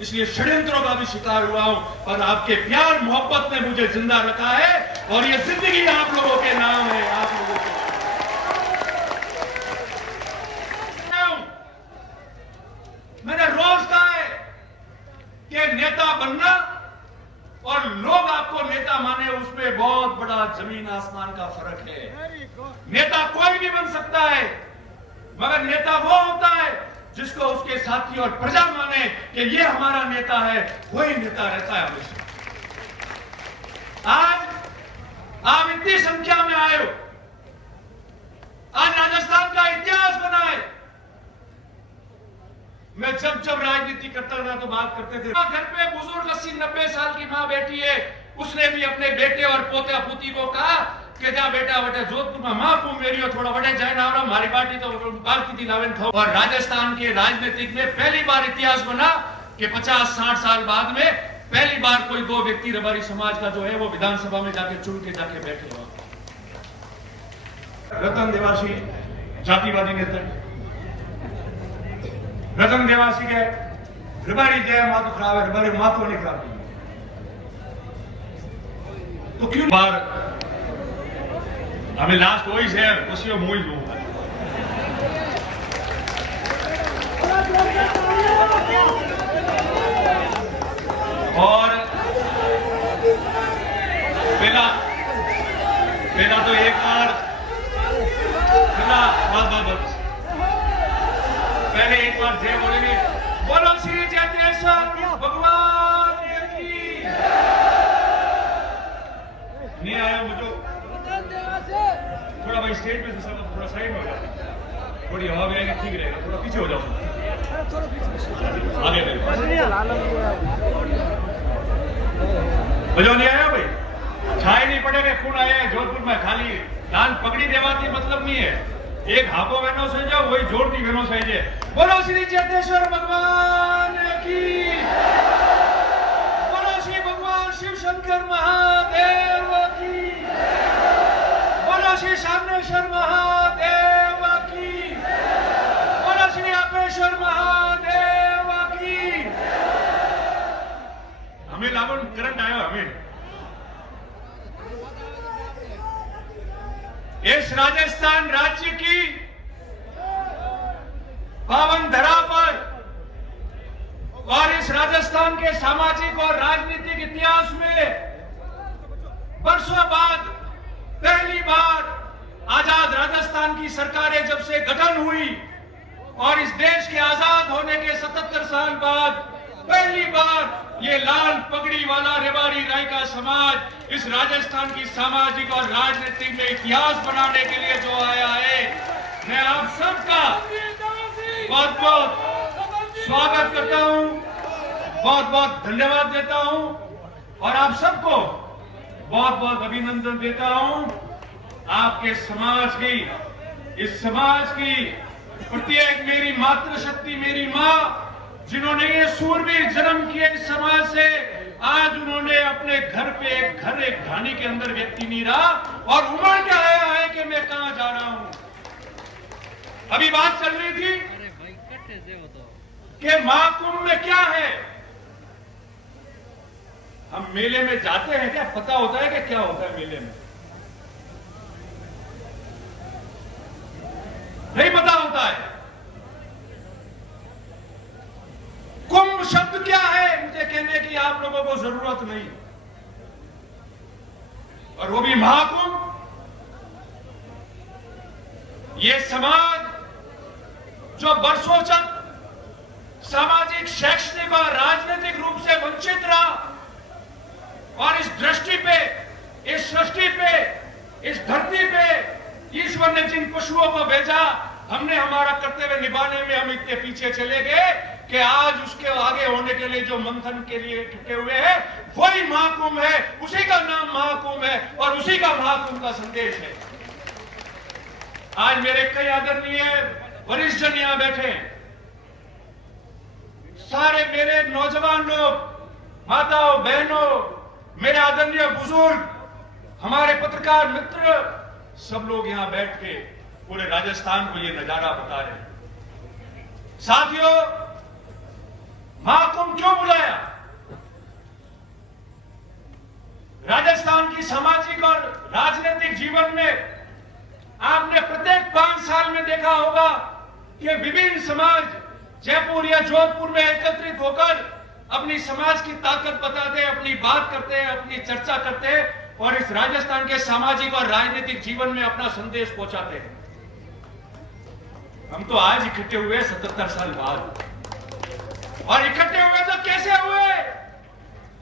इसलिए षड्यंत्रों का भी शिकार हुआ हूं, पर आपके प्यार मोहब्बत ने मुझे जिंदा रखा है और ये जिंदगी आप लोगों के नाम है। आप लोगों के मैंने रोज कहा है कि नेता बनना और लोग आपको नेता माने, उसमें बहुत बड़ा जमीन आसमान का फर्क है। नेता कोई भी बन सकता है, मगर नेता वो होता है जिसको उसके साथी और प्रजा माने कि ये हमारा नेता है, वही नेता रहता है हमेशा। आज आप इतनी संख्या में आए हो, आज राजस्थान का इतिहास बना है। मैं जब जब राजनीति करता था तो बात करते थे, घर पे बुजुर्ग 80-90 साल की मां बैठी है, उसने भी अपने बेटे और पोता पोती को कहा कि जा बेटा बेटा जोधपुर में मां को मेरी हो थोड़ा बड़े जाए ना हमारी पार्टी तो बात की लावेन था। और राजस्थान के राजनीतिक में पहली बार इतिहास बना कि 50-60 साल बाद में पहली बार कोई दो व्यक्ति रबारी समाज का जो है वो विधानसभा में जाके चुन के जाके बैठे हुआ। रतन देवासी जातिवादी नेता, रतन देवासी के रबारी जय मातो खराब है, रबारी मातो नहीं खराब, तो क्यों बार हमें लास्ट वही है उसी में मूल लोग और पहला तो एक बार पहले एक बार जय बोलेंगे, बोलो श्री जयतेश्वर भगवान की। नहीं आया मुझे थोड़ा भाई स्टेज पे सब थोड़ा साइड में हो जाए, थोड़ी हवा भी आएगी ठीक रहेगा, थोड़ा पीछे हो जाओ, आगे बजो नहीं आया भाई, छाए नहीं पड़ेगा, खून आया है जोधपुर में, खाली दान पगड़ी देवाती मतलब नहीं है, एक हाथों बहनों से जाओ वही जोड़ती बहनों से जाए। बोलो श्री जयतेश्वर भगवान की, बोलो श्री भगवान शिव शंकर महादेव की, बोलो श्री सामनेश्वर महादेव की, बोलो श्री अपेश्वर महादेव की। हमें लागू करंट आयो, हमें इस राजस्थान राज्य की पावन धरा पर और इस राजस्थान के सामाजिक और राजनीतिक इतिहास में वर्षों बाद पहली बार आजाद राजस्थान की सरकारें जब से गठन हुई और इस देश के आजाद होने के 77 साल बाद पहली बार ये लाल पगड़ी वाला रेवाड़ी राय का समाज इस राजस्थान की सामाजिक और राजनीतिक में इतिहास बनाने के लिए जो आया है, मैं आप सबका बहुत बहुत स्वागत करता हूं, बहुत बहुत धन्यवाद देता हूं और आप सबको बहुत बहुत अभिनंदन देता हूं। आपके समाज की, इस समाज की प्रत्येक मेरी मातृशक्ति, मेरी मां जिन्होंने ये सूरवीर जन्म किए इस समाज से, आज उन्होंने अपने घर पे एक घानी के अंदर व्यक्ति नहीं रहा और उमड़ के आया है कि मैं कहां जा रहा हूं। अभी बात चल रही थी कि महाकुंभ में क्या है, हम मेले में जाते हैं क्या पता होता है कि क्या होता है मेले में? नहीं पता होता है। कुंभ शब्द क्या है मुझे कहने की आप लोगों को जरूरत नहीं, और वो भी महाकुंभ। ये समाज जो वर्षों तक सामाजिक, शैक्षणिक और राजनीतिक रूप से वंचित रहा और इस दृष्टि पे, इस सृष्टि पे, इस धरती पे ईश्वर ने जिन पशुओं को भेजा, हमने हमारा कर्तव्य निभाने में हम इतने पीछे चले गए कि आज उसके आगे होने के लिए जो मंथन के लिए टिके हुए हैं वही महाकुंभ है, उसी का नाम महाकुंभ है और उसी का महाकुंभ का संदेश है। आज मेरे कई आदरणीय वरिष्ठ जन यहां बैठे हैं, सारे मेरे नौजवान लोग, माताओं बहनों, मेरे आदरणीय बुजुर्ग, हमारे पत्रकार मित्र, सब लोग यहां बैठ के पूरे राजस्थान को ये नजारा बता रहे हैं। साथियों, महाकुंभ क्यों बुलाया? राजस्थान की सामाजिक और राजनीतिक जीवन में आपने प्रत्येक 5 साल में देखा होगा कि विभिन्न समाज जयपुर या जोधपुर में एकत्रित होकर अपनी समाज की ताकत बताते हैं, अपनी बात करते हैं, अपनी चर्चा करते हैं और इस राजस्थान के सामाजिक और राजनीतिक जीवन में अपना संदेश पहुंचाते हैं। हम तो आज इकट्ठे हुए 77 साल बाद, और इकट्ठे हुए तो कैसे हुए?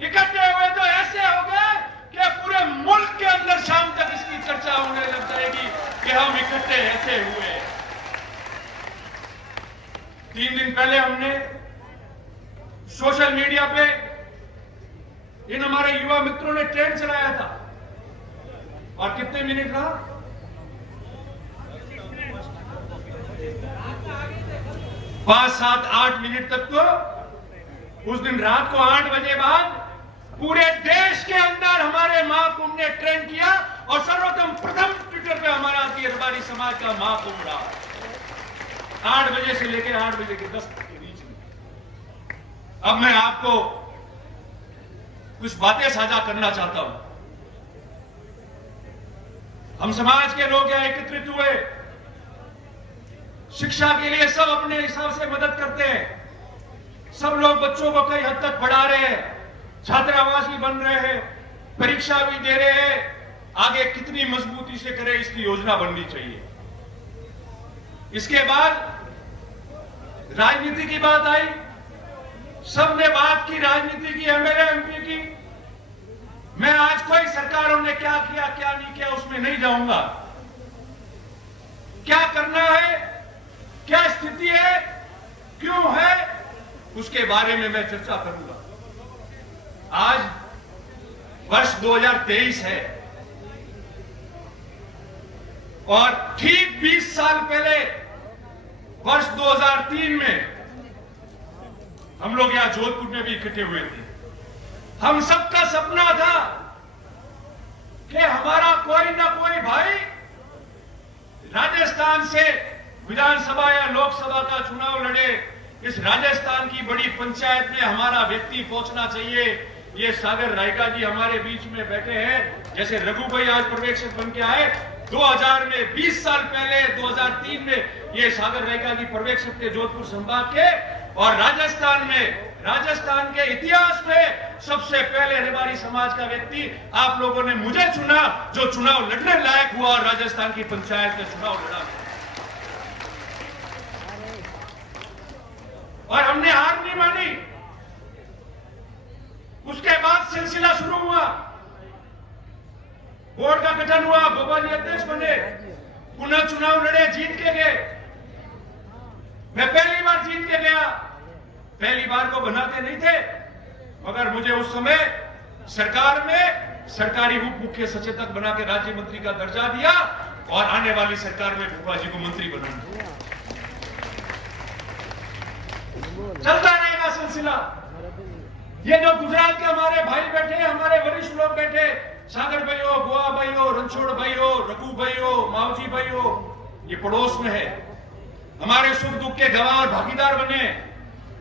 इकट्ठे हुए तो ऐसे हो गए कि पूरे मुल्क के अंदर शाम तक इसकी चर्चा होने लग जाएगी कि हम इकट्ठे ऐसे हुए। 3 दिन पहले हमने सोशल मीडिया पे इन हमारे युवा मित्रों ने ट्रेन चलाया था, और कितने मिनट रहा? 5, 7, 8 मिनट तक। तो उस दिन रात को 8 बजे बाद पूरे देश के अंदर हमारे महाकुंभ ने ट्रेंड किया और सर्वप्रथम प्रथम ट्विटर पे हमारा रबारी समाज का महाकुंभ रहा 8 बजे से लेकर 8 बजे के 10 के बीच में। अब मैं आपको कुछ बातें साझा करना चाहता हूं। हम समाज के लोग यहां एकत्रित हुए, शिक्षा के लिए सब अपने हिसाब से मदद करते हैं। सब लोग बच्चों को कई हद तक पढ़ा रहे हैं, छात्रावास भी बन रहे हैं, परीक्षा भी दे रहे हैं। आगे कितनी मजबूती से करें इसकी योजना बननी चाहिए। इसके बाद राजनीति की बात आई, सबने बात की राजनीति की, एमएलए एमपी की। मैं आज कोई सरकारों ने क्या किया क्या नहीं किया उसमें नहीं जाऊंगा। क्या करना है, क्या स्थिति है, क्यों है, उसके बारे में मैं चर्चा करूंगा। आज वर्ष 2023 है और ठीक 20 साल पहले वर्ष 2003 में हम लोग यहां जोधपुर में भी इकट्ठे हुए थे। हम सबका सपना था कि हमारा कोई ना कोई भाई राजस्थान से विधानसभा या लोकसभा का चुनाव लड़े। इस राजस्थान की बड़ी पंचायत में हमारा व्यक्ति पहुंचना चाहिए। ये सागर रायका जी हमारे बीच में बैठे हैं, जैसे रघु भाई आज पर्यवेक्षक बन के आए। 2000 में 20 साल पहले 2003 में ये सागर रायका जी पर्यवेक्षक थे जोधपुर संभाग के। और राजस्थान के इतिहास में सबसे पहले रेवाड़ी समाज का व्यक्ति आप लोगों ने मुझे चुना, जो चुनाव लड़ने लायक हुआ और राजस्थान की पंचायत में चुनाव लड़ा और हमने हार नहीं मानी। उसके बाद सिलसिला शुरू हुआ, बोर्ड का गठन हुआ, बाबा जी अध्यक्ष बने, पुनः चुनाव लड़े, जीत के गए। मैं पहली बार जीत के गया। पहली बार को बनाते नहीं थे, मगर मुझे उस समय सरकार में सरकारी उप मुख्य सचेतक बना के राज्य मंत्री का दर्जा दिया और आने वाली सरकार में भूपा जी को मंत्री बनाया। चलता रहेगा सिलसिला। ये जो गुजरात के हमारे भाई बैठे, हमारे वरिष्ठ लोग बैठे, सागर भाई हो, गोवा भाई हो, रणछोड़ भाई हो, रघु भाई हो, मावजी भाई हो, ये पड़ोस में है। हमारे सुख दुख के गवाह और भागीदार बने।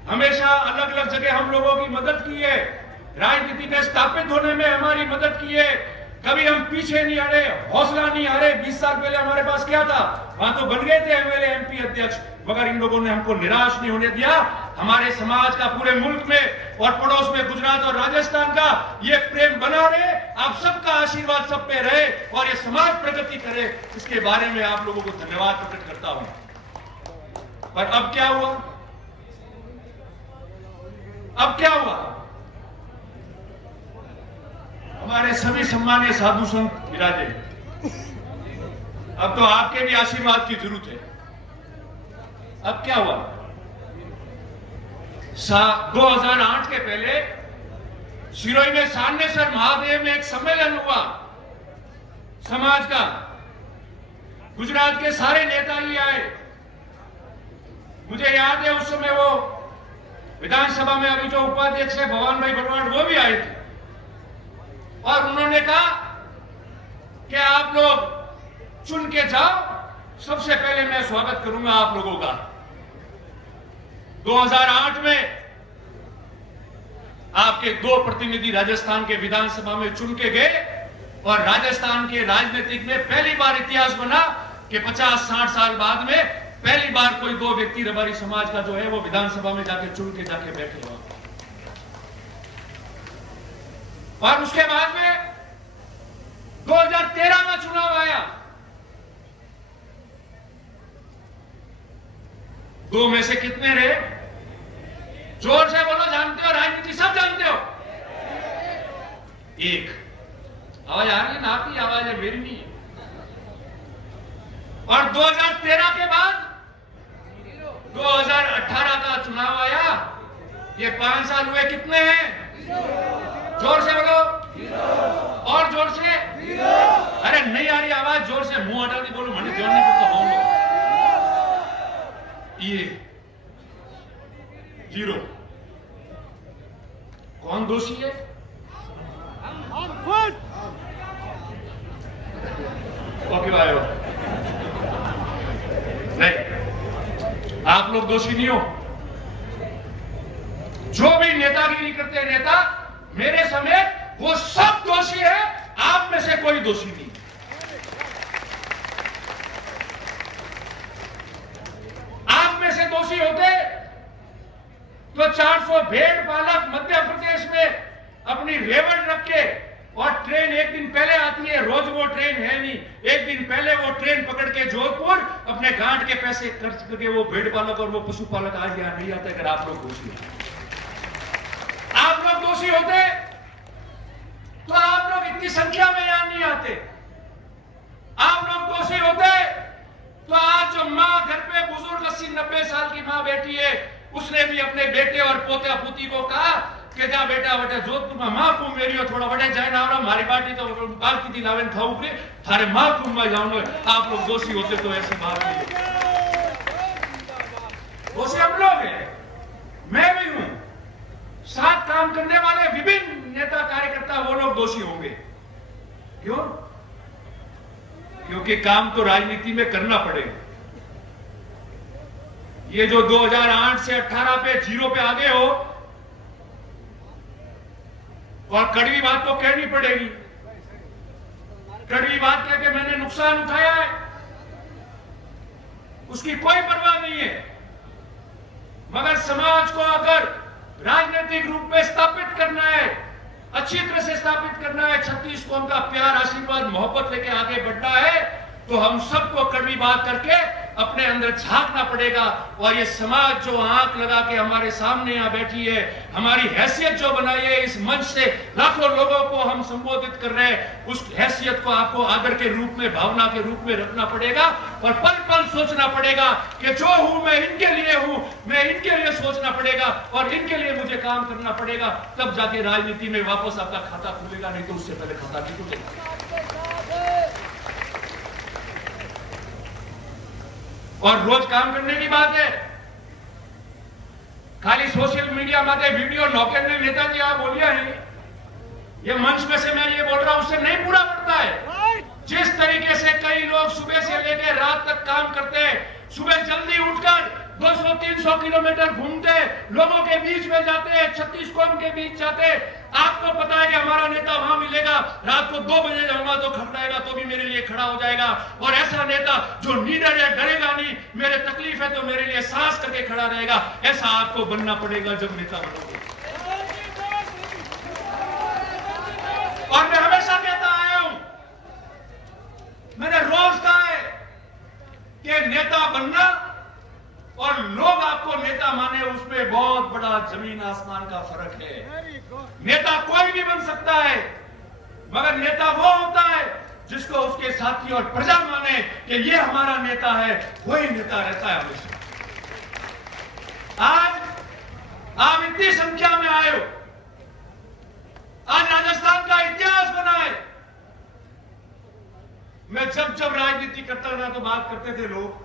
हमेशा अलग अलग जगह हम लोगों की मदद की है, राजनीति में स्थापित होने में हमारी मदद की है। कभी हम पीछे नहीं हटे, हौसला नहीं हारे। 20 साल पहले हमारे पास क्या था, वहां तो बन गए थे एमएलए एमपी अध्यक्ष, मगर इन लोगों ने हमको निराश नहीं होने दिया। हमारे समाज का पूरे मुल्क में और पड़ोस में गुजरात और राजस्थान का ये प्रेम बना रहे। आप सबका आशीर्वाद सब पे रहे और ये समाज प्रगति करे, इसके बारे में आप लोगों को धन्यवाद प्रकट करता हूं। पर अब क्या हुआ? अब क्या हुआ? हमारे सभी सम्मानीय साधु संत विराजे। अब तो आपके भी आशीर्वाद की जरूरत है। अब क्या हुआ? 2008 के पहले सिरोही में सान्नेसर महादेव में एक सम्मेलन हुआ समाज का। गुजरात के सारे नेता ही आए। मुझे याद है उस समय वो विधानसभा में अभी जो उपाध्यक्ष है भगवान भाई भरवाड़, वो भी आए थे और उन्होंने कहा कि आप लोग चुन के जाओ, सबसे पहले मैं स्वागत करूंगा आप लोगों का। 2008 में आपके 2 प्रतिनिधि राजस्थान के विधानसभा में चुन के गए और राजस्थान के राजनीतिक में पहली बार इतिहास बना कि 50-60 साल बाद में पहली बार कोई 2 व्यक्ति रबारी समाज का जो है वो विधानसभा में जाके चुन के जाके बैठे हो। और उसके बाद में 2013 में चुनाव आया। 2 में से कितने रहे? जोर से बोलो, जानते हो, राजनीति सब जानते हो। 1 आवाज आ रही है ना? आपकी आवाज है, मेरी नहीं है। और 2013 के बाद 2018 का चुनाव आया। ये 5 साल हुए, कितने हैं? जोर से बोलो, और जोर से। अरे नहीं आ रही आवाज, जोर से। मुंह हटा दी, बोलो, मैंने जोर नहीं पड़ता होंगे। ये 0। कौन दोषी है? ओके भाई, नहीं, आप लोग दोषी नहीं हो। जो भी नेतागिरी करते हैं नेता, मेरे समेत, वो सब दोषी है। आप में से कोई दोषी नहीं। आप में से दोषी होते तो 400 भेड़ पालक मध्य प्रदेश में अपनी रेवड़ रख के, और ट्रेन एक दिन पहले आती है, रोज वो ट्रेन है नहीं, एक दिन पहले वो ट्रेन पकड़ के जोधपुर अपने गांठ के पैसे खर्च करके वो भेड़ पालक और वो पशुपालक आज यहां नहीं आते। अगर आप लोग दोषी होते, आप लोग दोषी होते तो आप लोग इतनी संख्या में यहां नहीं आते। आप लोग दोषी होते तो आज जो मां घर पे बुजुर्ग 80-90 साल की मां बैठी है, उसने भी अपने बेटे और पोता पोती को कहा कि जा बेटा बेटा जोधपुर में मां कुंभ मेरी थोड़ा बड़े जाए ना, हमारी बाटी तो बाल की लावेन खाऊ के थारे मां कुंभ में जाऊंगे। आप लोग दोषी होते तो ऐसी बात नहीं। दोषी हम लोग हैं, मैं भी हूं, साथ काम करने वाले विभिन्न नेता कार्यकर्ता, वो लोग दोषी होंगे। क्यों? क्योंकि काम तो राजनीति में करना पड़ेगा। ये जो 2008 से 18 पे 0 पे आ गए हो, और कड़वी बात तो कहनी पड़ेगी। कड़वी बात कह के मैंने नुकसान उठाया है, उसकी कोई परवाह नहीं है। मगर समाज को अगर राजनीतिक रूप में स्थापित करना है, अच्छी तरह से स्थापित करना है, 36 कौम का प्यार, आशीर्वाद, मोहब्बत लेके आगे बढ़ना है, तो हम सबको कड़वी बात करके अपने अंदर झांकना पड़ेगा। और ये समाज जो आंख लगा के हमारे सामने यहां बैठी है, हमारी हैसियत जो बनाई है, इस मंच से लाखों लोगों को हम संबोधित कर रहे हैं, उस हैसियत को आपको आदर के रूप में, भावना के रूप में रखना पड़ेगा। और पल पल सोचना पड़ेगा कि जो हूं मैं इनके लिए हूं, मैं इनके लिए सोचना पड़ेगा और इनके लिए मुझे काम करना पड़ेगा। तब जाके राजनीति में वापस आपका खाता खुलेगा, नहीं तो उससे पहले खाता नहीं खुलेगा। और रोज काम करने की बात है, खाली सोशल मीडिया माते वीडियो नौकर ने नेताजी आप बोलिया है, ये मंच में से मैं ये बोल रहा हूं, उससे नहीं पूरा पड़ता है। जिस तरीके से कई लोग सुबह से लेकर रात तक काम करते हैं, सुबह जल्दी उठकर 200-300 किलोमीटर घूमते, लोगों के बीच में जाते हैं, 36 कौम के बीच जाते। आपको पता है कि हमारा नेता वहां मिलेगा, रात को 2 बजे जाऊंगा तो खड़ाएगा तो भी मेरे लिए खड़ा हो जाएगा। और ऐसा नेता जो नीडर है, डरेगा नहीं, मेरे तकलीफ है तो मेरे लिए सांस करके खड़ा रहेगा, ऐसा आपको बनना पड़ेगा जब नेता बनोगे। और मैं हमेशा कहता आया हूं, मैंने रोज कहा है कि नेता बनना और लोग आपको नेता माने, उसमें बहुत बड़ा जमीन आसमान का फर्क है। नेता कोई भी बन सकता है, मगर नेता वो होता है जिसको उसके साथी और प्रजा माने कि ये हमारा नेता है, वही नेता रहता है हमेशा। आज आप इतनी संख्या में आए हो, आज राजस्थान का इतिहास बना है। मैं जब राजनीति करता था तो बात करते थे लोग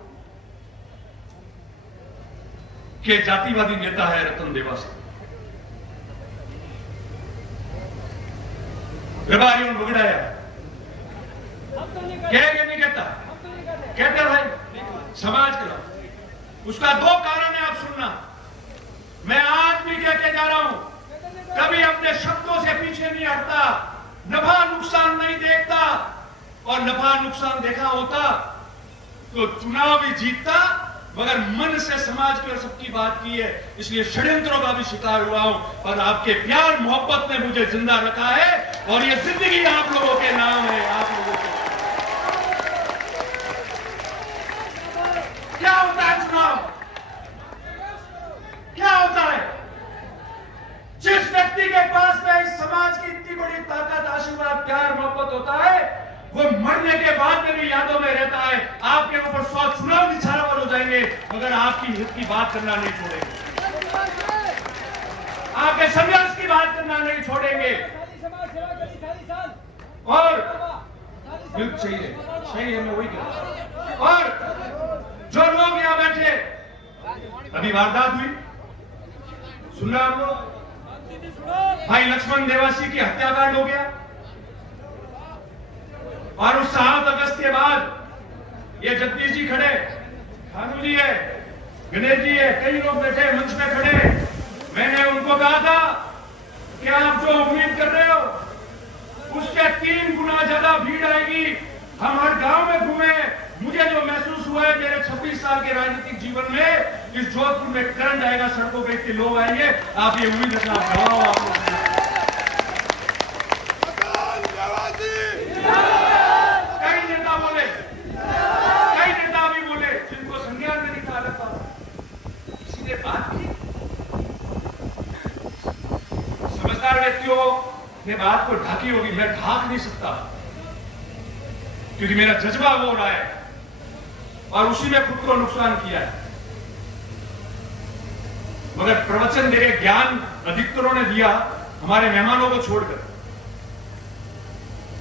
कि जातिवादी नेता है रतन देवासी, व्यवहारियों ने बिगड़ाया। क्या नहीं कहता, कहते भाई समाज के, उसका 2 कारण है, आप सुनना। मैं आज भी कह के जा रहा हूं, कभी और नफा नुकसान देखा होता तो चुनाव भी जीतता, मगर मन से समाज की और सबकी बात की है, इसलिए षड्यंत्रों का भी शिकार हुआ हूं। और आपके प्यार मोहब्बत ने मुझे जिंदा रखा है और ये जिंदगी आप लोगों के नाम है। आप लोगों के क्या होता है चुनाव, क्या होता है? जिस व्यक्ति के पास में इस समाज की इतनी बड़ी ताकत, आशीर्वाद, प्यार मोहब्बत होता है, वो मरने के बाद में भी यादों में रहता है। आपके ऊपर 100 चुनाव निछावर हो जाएंगे, मगर आपकी हित की बात करना नहीं छोड़ेंगे, आपके संघर्ष की बात करना नहीं छोड़ेंगे। और बिल्कुल सही है, मैं वही कह रहा हूं। और जो लोग यहां बैठे, अभी वारदात हुई, सुन रहे आप लोग, भाई लक्ष्मण देवासी की हत्याकांड हो गया, और उस 7 अगस्त के बाद ये जगदीश जी खड़े, भानु जी है, गणेश जी है, कई लोग बैठे मंच में खड़े। मैंने उनको कहा था कि आप जो उम्मीद कर रहे हो उससे 3 गुना ज्यादा भीड़ आएगी। हम हर गांव में घूमे, मुझे जो महसूस हुआ है मेरे 26 साल के राजनीतिक जीवन में, इस जोधपुर में करंट आएगा, सड़कों पे इतने लोग आएंगे, आप ये उम्मीद रखना। गवाओ आप लोग। व्यक्तियों ने बात को ढाकी होगी, मैं ढाक नहीं सकता क्योंकि मेरा जज्बा वो रहा है और उसी में खुद को नुकसान किया है। मगर प्रवचन मेरे ज्ञान अधिकतरों ने दिया, हमारे मेहमानों को छोड़कर।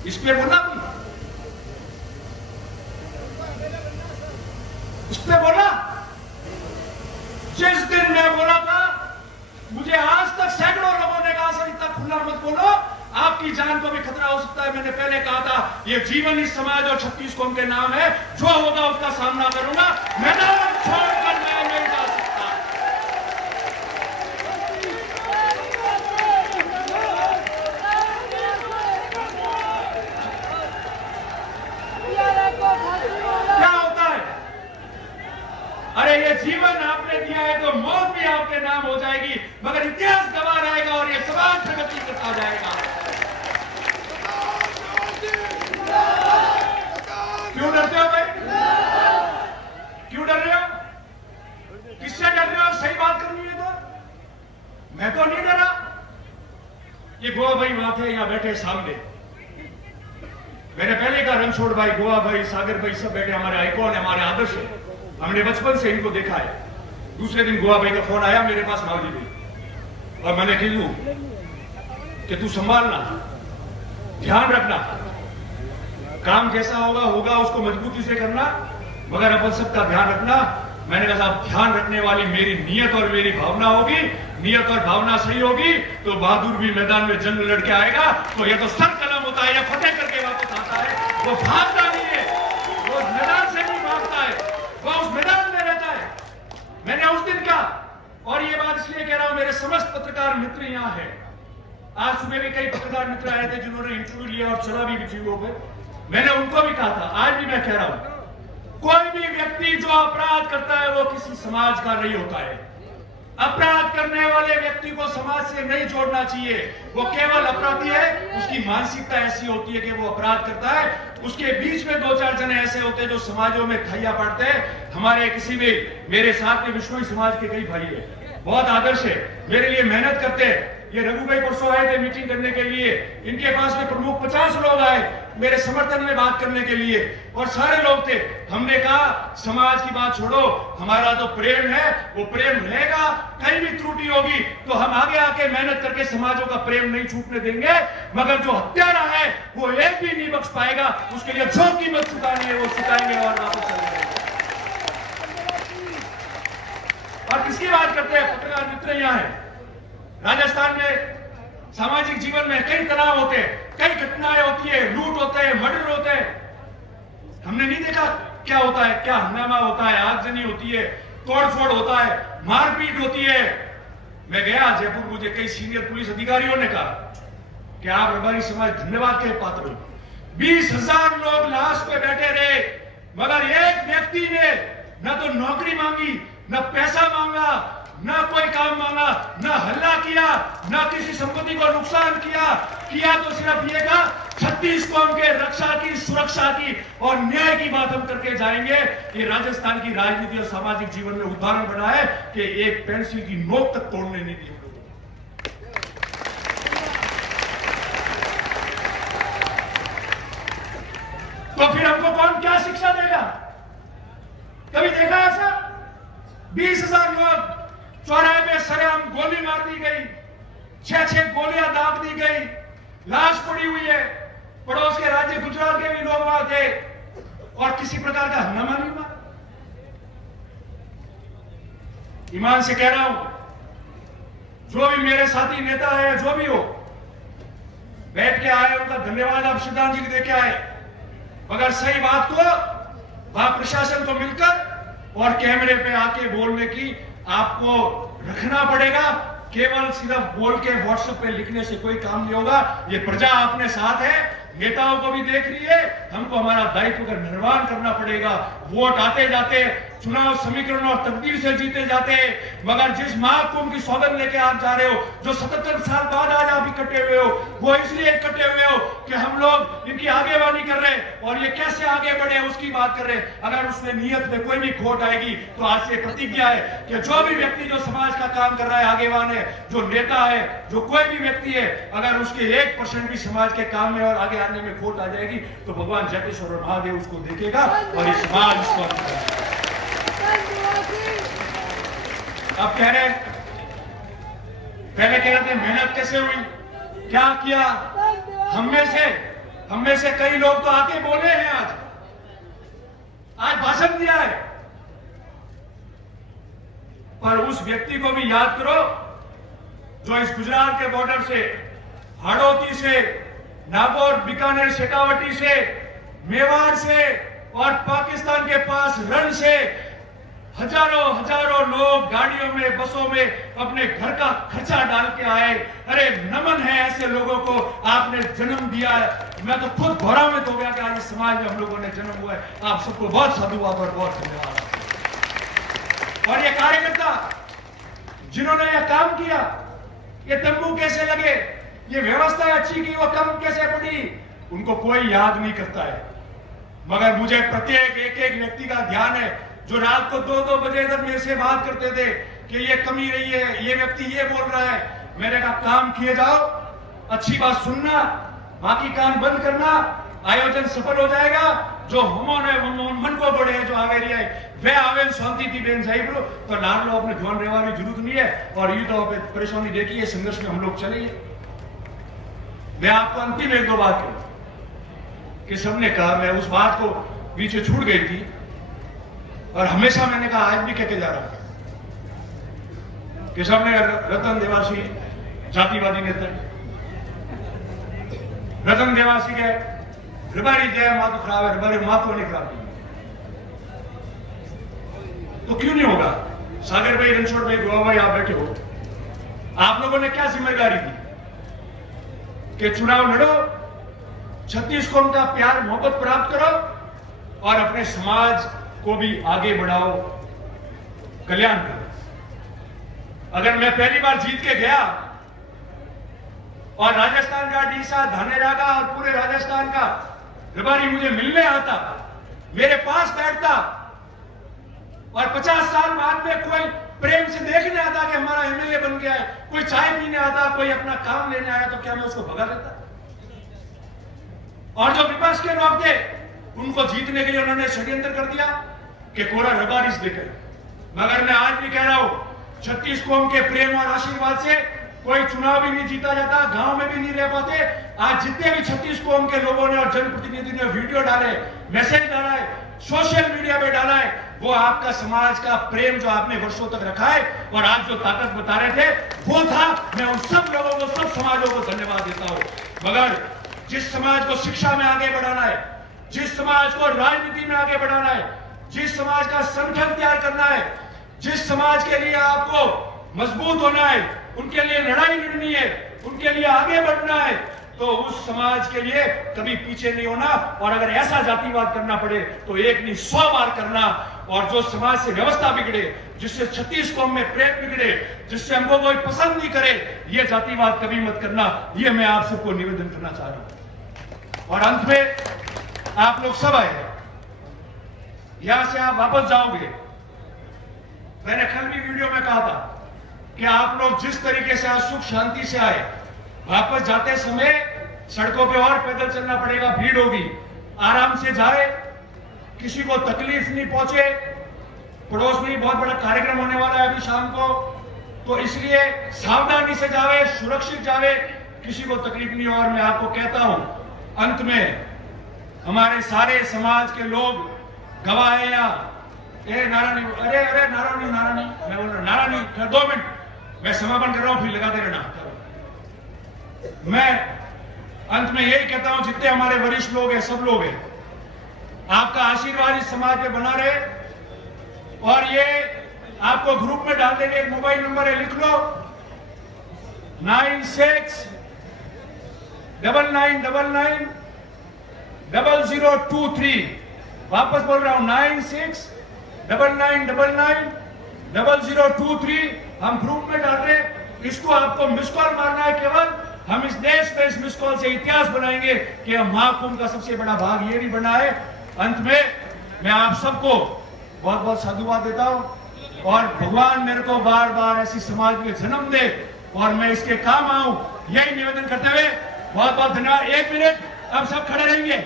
इस पे बोला कोई, इस पे बोला। जिस दिन मैं बोला था, मुझे आज तक सैकड़ों लोगों ने कहा सर इतना खुला मत बोलो, आपकी जान को भी खतरा हो सकता है। मैंने पहले कहा था ये जीवन इस समाज और 36 कौम के नाम है, जो होगा उसका सामना करूंगा, मैदान छोड़कर मैं नहीं जा सकता। क्या होता है? अरे ये जीवन आपने दिया है तो मौत भी आपके नाम हो जाएगी, मगर इतिहास गवाह रहेगा और ये समाज प्रगति करता जाएगा। क्यों डरते हो भाई? क्यों डर रहे हो? किससे डर रहे हो? सही बात करनी है तो। मैं तो नहीं डरा। ये गोवा भाई वहां थे, यहां बैठे सामने। मैंने पहले कहा रणछोड़ भाई, गोवा भाई, सागर भाई सब बैठे, हमारे आइकॉन है, हमारे आदर्श है, हमने बचपन से इनको देखा है। दूसरे दिन गोवा भाई का फोन आया मेरे पास, मावजी भाई, और मैंने कही कि तू संभालना, ध्यान रखना, काम कैसा होगा होगा, उसको मजबूती से करना, मगर अपन सबका ध्यान रखना। मैंने कहा साहब ध्यान रखने वाली मेरी नियत और मेरी भावना होगी, नियत और भावना सही होगी तो बहादुर भी मैदान में जंग लड़के आएगा, तो यह तो सर कलम होता है या फतेह करके वापस आता है। वो भागता नहीं है, वो मैदान से नहीं भागता है, वो उस मैदान में रहता है। मैंने उस दिन कहा, और ये बात इसलिए कह रहा हूं, मेरे समस्त पत्रकार मित्र यहाँ है। आज सुबह भी कई पत्रकार मित्र आए थे जिन्होंने इंटरव्यू लिया और चला भी वीडियो पे। मैंने उनको भी कहा था, आज भी मैं कह रहा हूं, कोई भी व्यक्ति जो अपराध करता है वो किसी समाज का नहीं होता है। अपराध करने वाले व्यक्ति को समाज से नहीं जोड़ना चाहिए, वो केवल अपराधी है। उसकी मानसिकता ऐसी होती है कि वो अपराध करता है, उसके बीच में 2-4 जने ऐसे होते हैं जो समाजों में खैया पड़ते हैं। हमारे किसी भी, मेरे साथ में विश्नोई समाज के कई भाई है, बहुत आदर्श है, मेरे लिए मेहनत करते हैं। ये रघु भाई परसों आए थे मीटिंग करने के लिए, इनके पास में प्रमुख 50 लोग आए मेरे समर्थन में बात करने के लिए, और सारे लोग थे। हमने कहा समाज की बात छोड़ो, हमारा तो प्रेम है, वो प्रेम रहेगा। कहीं भी त्रुटि होगी तो हम आगे आके मेहनत करके समाजों का प्रेम नहीं छूटने देंगे, मगर जो हत्यारा है वो एक भी नहीं बख्श पाएगा। उसके लिए जो कीमत चुकानी है वो चुकाएंगे और वापस चलेंगे। और किसकी बात करते हैं? पत्रकार मित्र यहाँ है। राजस्थान में सामाजिक जीवन में कई तनाव होते हैं, कई घटनाएं होती है, लूट होते हैं, मर्डर होते हैं। हमने नहीं देखा क्या होता है, क्या हंगामा होता है, आगजनी होती है, तोड़फोड़ होता है, मारपीट होती है। मैं गया जयपुर, मुझे कई सीनियर पुलिस अधिकारियों ने कहा कि आप हमारी समाज धन्यवाद के पात्र हो। 20,000 लोग लाश पे बैठे रहे, मगर एक व्यक्ति ने न तो नौकरी मांगी, न पैसा मांगा, न कोई काम मांगा, न हल्ला किया, न किसी संपत्ति को नुकसान किया तो सिर्फ ये कहा 36 कौम के रक्षा की, सुरक्षा की और न्याय की बात हम करके जाएंगे। ये राजस्थान की राजनीति और सामाजिक जीवन में उदाहरण बना है कि एक पेंसिल की नोक तक तोड़ने नहीं दी। तो फिर हमको कौन क्या शिक्षा देगा? कभी देखा ऐसा? 20,000 लोग चौराहे पे सरेआम गोली मार दी गई, 6 गोलियां दाग दी गई, लाश पड़ी हुई है। पड़ोस के राज्य गुजरात के भी लोग वहां थे और किसी प्रकार का हंगामा नहीं हुआ। ईमान से कह रहा हूं, जो भी मेरे साथी नेता है, जो भी हो, बैठ के आए उनका धन्यवाद आप श्रद्धांजलि दे के आए, मगर सही बात को वहां प्रशासन को मिलकर और कैमरे पे आके बोलने की आपको रखना पड़ेगा। केवल सिर्फ बोल के व्हाट्सएप पे लिखने से कोई काम नहीं होगा। ये प्रजा अपने साथ है, नेताओं को भी देख रही है, हमको हमारा दायित्व का निर्वहन करना पड़ेगा। वोट आते जाते, चुनाव समीकरण और तकदीर से जीते जाते, मगर जिस महाकुंभ की सौगंध लेके आप जा रहे हो, जो 77 साल बाद आज आप इकट्ठे हुए हो, वो इसलिए इकट्ठे हुए हो कि हम लोग इनकी आगेवानी कर रहे हैं और ये कैसे आगे बढ़े उसकी बात कर रहे हैं। अगर उसमें नियत में कोई भी खोट आएगी तो आज से प्रतिज्ञा है कि जो भी व्यक्ति जो समाज का काम कर रहा है, आगेवान है, जो नेता है, जो कोई भी व्यक्ति है, अगर उसके 1% भी समाज के काम में और आगे आने में खोट आ जाएगी तो भगवान जटेश्वर महादेव उसको देखेगा और ये समाज उसको। अब कह रहे, पहले कह रहे थे मेहनत कैसे हुई, क्या किया। हम में से कई लोग तो आके बोले हैं, आज भाषण दिया है, पर उस व्यक्ति को भी याद करो जो इस गुजरात के बॉर्डर से, हाड़ौती से, नागौर, बीकानेर, शेखावटी से, मेवाड़ से और पाकिस्तान के पास रण से हजारों लोग गाड़ियों में, बसों में अपने घर का खर्चा डाल के आए। अरे नमन है ऐसे लोगों को, आपने जन्म दिया है। मैं तो खुद गौरवान्वित हो गया कि आज समाज में हम लोगों ने जन्म हुआ है। आप सबको बहुत साधुवाद और बहुत धन्यवाद। और ये कार्यकर्ता जिन्होंने यह काम किया, ये तंबू कैसे लगे, ये व्यवस्था अच्छी की, वो कम कैसे पड़ी, उनको कोई याद नहीं करता है। मगर मुझे प्रत्येक एक व्यक्ति का ध्यान है जो रात को 2-2 बजे तक मेरे से बात करते थे कि ये कमी रही है, ये व्यक्ति ये बोल रहा है। मैंने कहा काम किए जाओ, अच्छी बात सुनना, बाकी काम बंद करना, आयोजन सफल हो जाएगा। जो हमोने मन को बड़े है, जो आगे रही है वे आवे शांति थी बेन साहिब तो नार लो अपने ध्यान रहने की जरूरत नहीं है। और ये तो परेशानी देखिए, संघर्ष में हम लोग चले। मैं आपको अंतिम 1-2 बात कहूं कि सबने कहा, मैं उस बात को बीच में छूट गई थी और हमेशा मैंने कहा, आज भी कहते जा रहा हूं कि सबने रतन देवासी जातिवादी नेता, रतन देवासी के रबारी जय माँ तो खराब है, रबारी माँ तो नहीं खराब, तो क्यों नहीं होगा। सागर भाई, रणछोड़ भाई, गोवा भाई, आप बैठे हो, आप लोगों ने क्या जिम्मेदारी दी कि चुनाव लड़ो, 36 कौम का प्यार मोहब्बत प्राप्त करो और अपने समाज को भी आगे बढ़ाओ, कल्याण करो। अगर मैं पहली बार जीत के गया और राजस्थान का डीसा, धानेरा का और पूरे राजस्थान का रबारी मुझे मिलने आता, मेरे पास बैठता और 50 साल बाद में कोई प्रेम से देखने आता कि हमारा एमएलए बन गया है, कोई चाय पीने आता, कोई अपना काम लेने आया, तो क्या मैं उसको भगा देता? और जो विपक्ष के लोग थे उनको जीतने के लिए उन्होंने षड्यंत्र कर दिया कि कोरा रबारिस देकर। मगर मैं आज भी कह रहा हूं, 36 कौम के प्रेम और आशीर्वाद से कोई चुनाव भी नहीं जीता जाता, गांव में भी नहीं रह पाते। आज जितने भी 36 कौम के लोगों ने और जनप्रतिनिधि ने वीडियो डाले, मैसेज डाला है, सोशल मीडिया पे डाला है, वो आपका समाज का प्रेम जो आपने वर्षों तक रखा है और आज जो ताकत बता रहे थे वो था। मैं उन सब लोगों को, सब समाजों को धन्यवाद देता हूं। मगर जिस समाज को शिक्षा में आगे बढ़ाना है, जिस समाज को राजनीति में आगे बढ़ाना है, जिस समाज का संगठन तैयार करना है, जिस समाज के लिए आपको मजबूत होना है, उनके लिए लड़ाई लड़नी है, उनके लिए आगे बढ़ना है, तो उस समाज के लिए कभी पीछे नहीं होना, और अगर ऐसा जातिवाद करना पड़े तो एक नहीं 100 बार करना। और जो समाज से व्यवस्था बिगड़े, जिससे 36 कौम में प्रेम बिगड़े, जिससे हमको कोई पसंद नहीं करे, ये जातिवाद कभी मत करना। ये मैं आप सबको निवेदन करना चाह रहा हूं। और अंत में आप लोग सब आए, यहां से आप वापस जाओगे। मैंने कल भी वीडियो में कहा था कि आप लोग जिस तरीके से आज सुख शांति से आए, वापस जाते समय सड़कों पे और पैदल चलना पड़ेगा, भीड़ होगी। आराम से जाए, किसी को तकलीफ नहीं पहुंचे। पड़ोस में ही बहुत बड़ा कार्यक्रम होने वाला है अभी शाम को, तो इसलिए सावधानी से जावे, सुरक्षित जावे, किसी को तकलीफ नहीं हो। और मैं आपको कहता हूं, अंत में हमारे सारे समाज के लोग गवाह है यहाँ। नारा नहीं, अरे नारा नहीं, मैं बोल रहा नारा नहीं। 2 मिनट मैं समापन कर रहा हूं, फिर लगाते रहना। मैं अंत में यही कहता हूं, जितने हमारे वरिष्ठ लोग हैं, सब लोग हैं, आपका आशीर्वाद इस समाज पे बना रहे। और ये आपको ग्रुप में डाल देंगे, एक मोबाइल नंबर है, लिख लो 9699990023। वापस बोल रहा हूं 9699990023। हम ग्रुप में डाल रहे, इसको आपको मिस कॉल मारना है केवल। हम इस देश में इस मिस कॉल से इतिहास बनाएंगे कि हम महाकुंभ का सबसे बड़ा भाग ये भी बना है। अंत में मैं आप सबको बहुत बहुत साधुवाद देता हूं, और भगवान मेरे को बार बार ऐसी समाज में जन्म दे और मैं इसके काम आऊं, यही निवेदन करते हुए बहुत बहुत धन्यवाद। 1 मिनट, अब सब खड़े रहेंगे।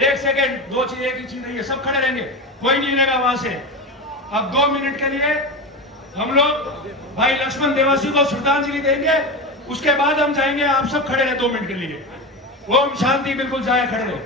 1 सेकेंड, 2 चीज, एक ही चीज नहीं है, सब खड़े रहेंगे, कोई नहीं लेगा वहां से। अब 2 मिनट के लिए हम लोग भाई लक्ष्मण देवासी को श्रद्धांजलि देंगे, उसके बाद हम जाएंगे। आप सब खड़े रहे 2 मिनट के लिए। ओम शांति, बिल्कुल जाए, खड़े रहे।